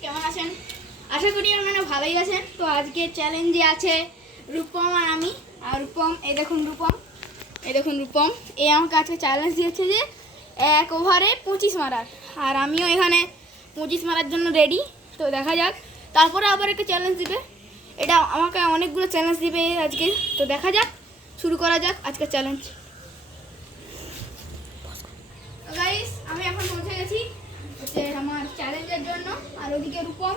কেমন আছেন? আশা করি আপনারা ভালোই আছেন। তো আজকে চ্যালেঞ্জে আছে রূপম আর আমি। আর রূপম, এই দেখুন রূপম, এই আমাকে আজকে চ্যালেঞ্জ দিয়েছে যে 1 ওভারে 25 মারার। আর আমিও এখানে 25 মারার জন্য রেডি। তো দেখা যাক, তারপরে আবার একটা চ্যালেঞ্জ দিবে। এটা আমাকে অনেকগুলো চ্যালেঞ্জ দিবে আজকে। তো দেখা যাক, শুরু করা যাক আজকের চ্যালেঞ্জ। তো গাইস, আমি এখন পৌঁছে গেছি হচ্ছে আমার চ্যালেঞ্জের জন্য। আর ওদিকে রূপম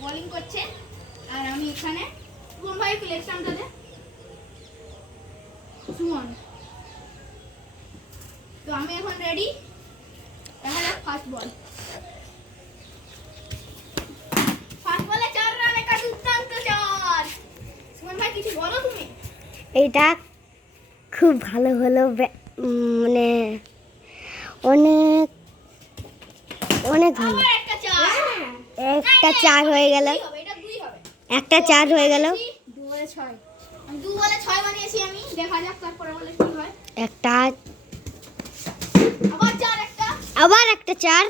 বোলিং করছে, আর আমি এখানে। রূপম ভাই একটু লেগ স্টাম্পটা দে। সুমন। তো আমি এখন রেডি। দেখা যাক ফার্স্ট বলে 4 রান, একটা দুর্দান্ত চার। সুমন ভাই কিছু বলো তুমি। এটা খুব ভালো হলো, মানে অনেক অনেক ভালো। আবার একটা চার। একটা 4 হয়ে গেল, এটা 2 হবে। একটা 4 হয়ে গেল। 2 বলে 6, আমি 2 বলে 6 বানিয়েছি আমি। দেখা যাক তারপরে বলে কি হয়। একটা আবার 4, একটা। আবার একটা 4।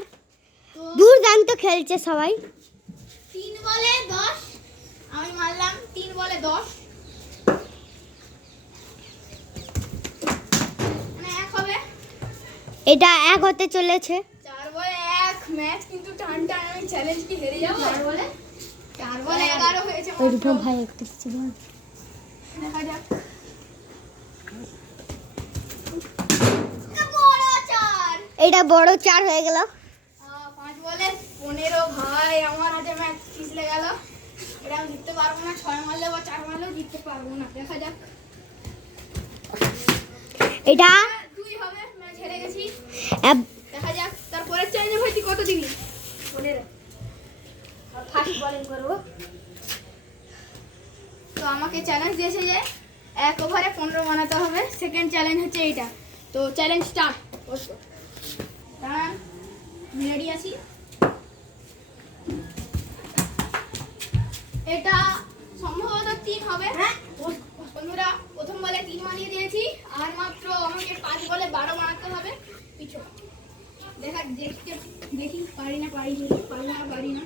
তো দুর্দান্ত খেলছে সবাই। 3 বলে 10, আমি মারলাম 3 বলে 10। মানে 1 হবে। এটা 1 হতে চলেছে। 4 বলে 1, ম্যাচ কিন্তু টান, আমি চ্যালেঞ্জ কি হেরে যাব। 4 বলে 11 হয়েছে মাত্র। ভাই একটা কিছু বল। দেখা যাক। বড় 4। এটা বড় 4 হয়ে গেল। 5 বলে 15। ভাই আমার হাতে ম্যাচ পিছলে গেল। এটা আমি জিততে পারবো না। 6 মারলে বা 4 মারলেও জিততে পারবো না। দেখা যাক। এটা 2 হবে, ম্যাচ হেরে গেছি। এব- দেখা যাক তারপরে চ্যালেঞ্জ ভাই তুই কত দিবি বলে রে। ফার্স্ট বোলিং করব। তো আমাকে চ্যালেঞ্জ দিয়েছে যে 1 ওভারে 15 বানাতে হবে। সেকেন্ড চ্যালেঞ্জ হচ্ছে এইটা। তো চ্যালেঞ্জ স্টার্ট। দাঁড়ান, আমি রেডি আছি। এটা সম্ভবত 3 হবে। বন্ধুরা, প্রথম বলে 3 বানিয়ে দিয়েছি। আর মাত্র আমাকে 5 বলে 12 বানাতে হবে। পিছু দেখি পারি না।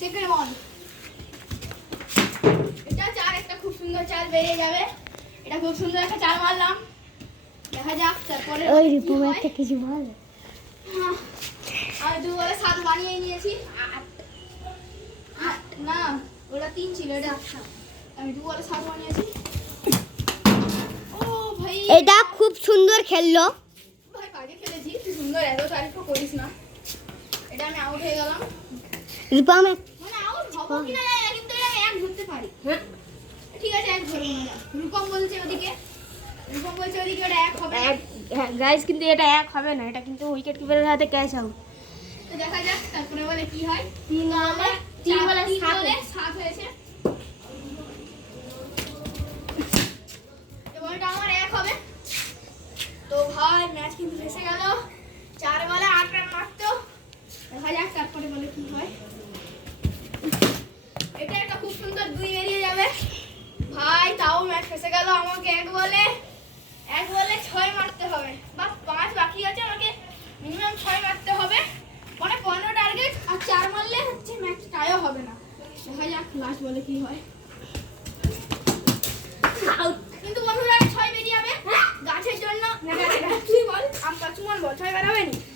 সেকেন্ড বল, এটা 4, একটা খুব সুন্দর চাল বেরিয়ে যাবে। এটা খুব সুন্দর একটা চাল মারলাম। দেখা যাক তারপরে ওই কি রূপম হয়। একটা কিছু বল। আমি 2 বলে 7 বানিয়ে নিয়েছি। না, ওটা 3 ছিল, এটা 7। আমি 2 বলে 7 বানিয়েছি। ও ভাই, এটা খুব সুন্দর খেললো। ভাই কাজে খেলেছি। তুই সুন্দর, এত তারিফ করিস না। এটা আমি আউট হয়ে গেলাম। রূপম মানে আউট হবো কিনা জানি না, কিন্তু এটা আমি 1 ধরতে পারি। ঠিক আছে, 1 ধরবো না। রূপম বলছে ওদিকে ওটা 1 হবে। গাইস, কিন্তু এটা 1 হবে না, এটা কিন্তু উইকেট কিপারের হাতে ক্যাচ আউট। তো দেখা যাক তারপরে বলে কি হয়। 3 আমরা 3 বলে 3 7 বলে 7 হয়েছে। এবারটা আমার 1 হবে। তো ভাই ম্যাচ কিন্তু ভেসে গেল। 4 বলে 8 রান মারতো। দেখা যাক তারপরে বলে কি হয়। এটা একটা খুব সুন্দর 2 বেরিয়ে যাবে। ভাই তাও ম্যাচ ফেসে গেল। আমাকে 1 বলে 6 মারতে হবে, বা 5 বাকি আছে। আমাকে মিনিমাম 6 মারতে হবে। মানে 15 টার্গেট, আর 4 মারলে হচ্ছে ম্যাচ টাইও হবে না। দেখা যাক লাস্ট বলে কি হয়। আউট। কিন্তু বন্ধুরা 6 বেরিয়ে যাবে গাছের জন্য। তুই বল, আমরা সুমন বল 6 বেরাবে নি।